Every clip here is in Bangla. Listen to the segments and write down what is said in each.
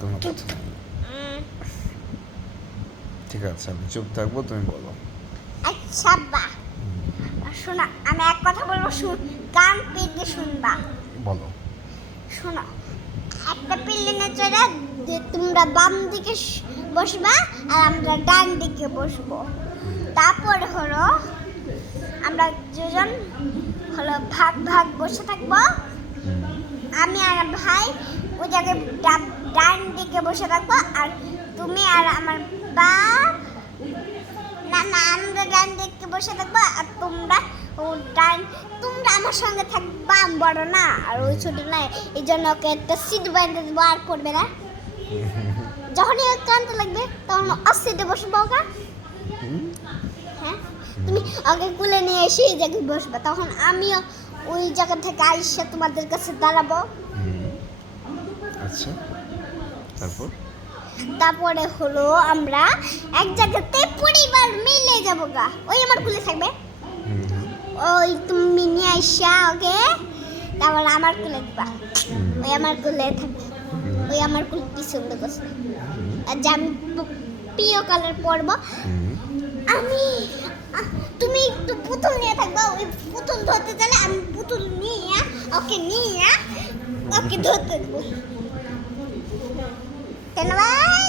কোনো কথা নেই। ঠিক আছে, আমি চুপ থাকবো, তুমি বলো। আচ্ছা বা শোনো, আমি এক কথা বলবো, কান পেতে শুনবা। বলো। শোনো, একটা বিল্ডিংয়ে চড়ে তোমরা বাম দিকে বসবা আর আমরা ডান দিকে বসবো। তারপর হলো আমরা দুজন হলো ভাগ ভাগ বসে থাকবো। আমি আর ভাই ওই জায়গায় ডান দিকে বসে থাকবো, আর তুমি আর আমার বাপ না না আমরা ডান দিকে বসে থাকবো, আর তোমরা তোমরা আমার সঙ্গে থাকবা। আমি বড় না আর ওই ছোট না, এই জন্য ওকে একটা সিট বেঁধে দেবো, আর করবে না। যখনই ওর কানতে লাগবে তখন সিটে বসবো ওকে। হ্যাঁ, তুমি ওকে কুলে নিয়ে এসে এই জায়গায় বসবে, তখন আমিও ওই জায়গা থেকে আইসা তোমাদের কাছে দাঁড়াবো। আচ্ছা, তারপরে হলো আমরা এক জায়গাতে পরিবার মিলে যাবো গা। ওই আমার কুলে থাকবে, ওই তুমি নিয়ে আইসা ওকে, তারপর আমার কুলে দিবা। ওই আমার কুলে থাকবে, ওই আমার কুলে পছন্দ করছে। আর যে আমি প্রিয় কালার পরবো, আমি তুমি একটু পুতুল নিয়ে থাকবা। ওই পুতুল ধরতে গেলে আমি পুতুল নিয়ে ওকে ধরতে দেবো। কেন ভাই?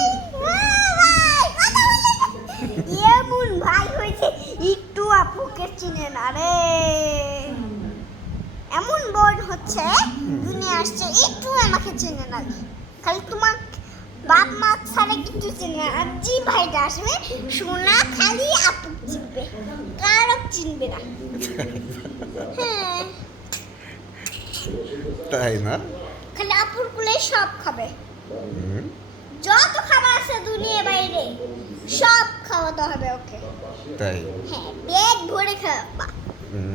এমন ভাই হয়েছে একটু আপুকে চিনে না রে। এমন বোন হচ্ছে দুনিয়া আসছে একটু আমাকে চিনে না, খালি তোমার বাপ মা ছাড়া কিছু চিনে না। আর জি ভাইটা আসবে সোনা খালি আপু চিনবে, কারো চিনবে না। হ্যাঁ তাই না? খালি আপুর কুলে সব খাবে, যত খাবার আছে দুনিয়া বাইরে সব খাওয়াতে হবে ওকে। তাই? হ্যাঁ, পেট ভরে খাওয়াবা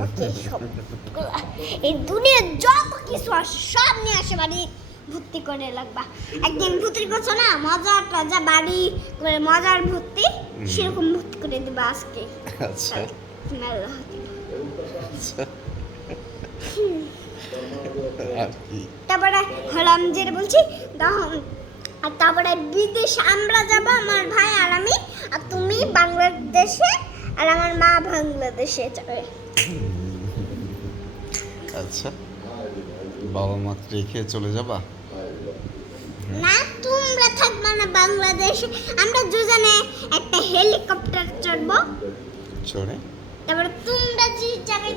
ওকে সব। এই দুনিয়ার যত কিছু আছে সব নিয়ে আসে বাড়ি ভর্তি করে লাগবা। একদিন ভর্তি করছো না, মজার টাজা বাড়ি করে মজার ভর্তি, সেরকম ভর্তি করে দেবা আজকে। আচ্ছা আর কি? তারপরে হলাম যেটা বলছি, আর তারপরে বিদেশে আমরা যাব, আমার ভাই আর আমি, আর তুমি বাংলাদেশে আর আমার মা বাংলাদেশে যাবে। আচ্ছা, বাবা মা রেখে চলে যাবা? না, তোমরা থাকবা না বাংলাদেশে, আমরা দুজনে একটা হেলিকপ্টার চড়বো। চড়ে তারপরে তোমরা যে জায়গায়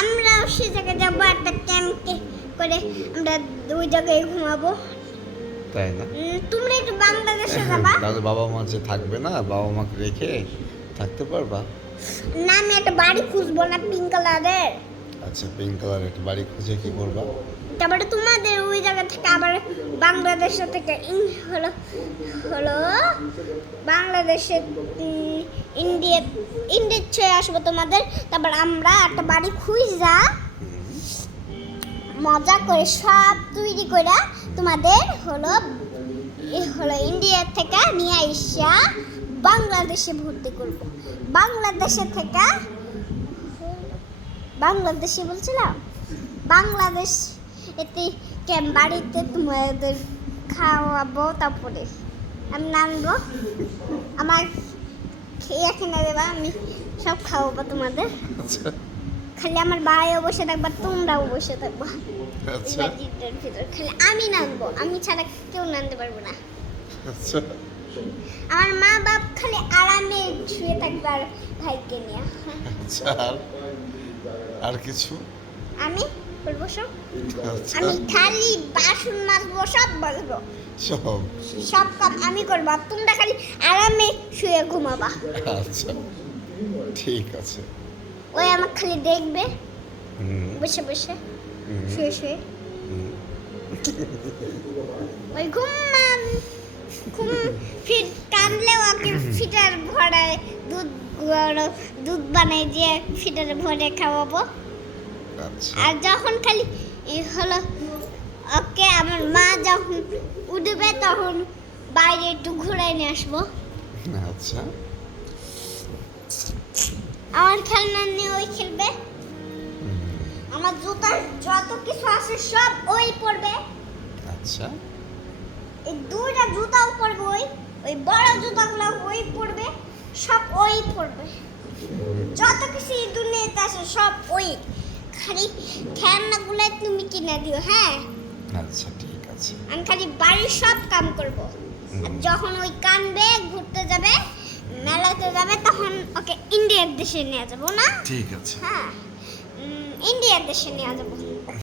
আমরা সেই জায়গায় যাবো, একটা ক্যাম্পে করে আমরা ওই জায়গায় ঘুমাবো। তাই না? তোমরা একটু বাংলাদেশে যাবা। তাহলে বাবা মা যে থাকবে না, বাবা মাকে রেখে থাকতে পারবা? না, আমি একটা বাড়ি খুঁজবো না পিঙ্ক কালারের। আচ্ছা, পিঙ্ক কালার একটা বাড়ি খুঁজে কি করবা? তারপরে তোমাদের ওই জায়গা থেকে আবার বাংলাদেশে থেকে হলো বাংলাদেশে ইন্ডিয়া ছেড়ে আসবো তোমাদের। তারপর আমরা একটা বাড়ি খুঁজা মজা করে সব তৈরি করে তোমাদের হলো ইন্ডিয়া থেকে নিয়ে আইসা বাংলাদেশে ভর্তি করব। বাংলাদেশে বলছিলাম, বাংলাদেশ এতে বাড়িতে তোমাদের খাওয়াবো। তারপরে আমি নামবো, আমার খেয়ে কিনে দেবা, আমি সব খাওয়াবো তোমাদের। খালি আমার ভাইও বসে থাকবা, তোমরাও বসে থাকবা। খালি আমি নামবো, আমি ছাড়া কেউ নামতে পারবো না। আমার মা বাপ খালি আরামে শুয়ে থাকবে আর ভাইকে নিয়ে। আর কিছু আমি বলবো সব। আমি খালি বাসন মাজবো, সব মাজবো, সব কাম আমি করবো, আর তোমরা খালি আরামে শুয়ে ঘুমাবা। আচ্ছা ঠিক আছে। ওই আমার খালি দেখবে বসে বসে শুয়ে শুয়ে। ওই ফিট কানলে ওকে ফিটার ভরায় দুধ বানাই দিয়ে ফিটারে ভরে খাওয়াবো। আর যখন খালি হলো ওকে আমার মা যখন উঠবে তখন বাইরে একটু ঘুরাই নিয়ে আসবো। আচ্ছা, আমার খেলনা নিয়ে ওই খেলবে, আমার জুতা যত কিছু আছে সব ওই পরবে। আচ্ছা, এই দুইটা জুতাও পরবে ওই বড় জুতাগুলো ওই পরবে, সব ওই পরবে। যত কিছু এই দুনিয়াতে আছে সব ওই, খালি খেলনাগুলো তুমি কিনে দিও। হ্যাঁ, আচ্ছা ঠিক আছে। আমি খালি বাড়ির সব কাম করব। আর যখন ওই কানবে, ঘুরতে যাবে, মেলাতে যাবে, তখন ওকে ইন্ডিয়ার দেশে নিয়ে যাবো না? ঠিক আছে। হ্যাঁ, ইন্ডিয়ার দেশে নিয়ে যাবো।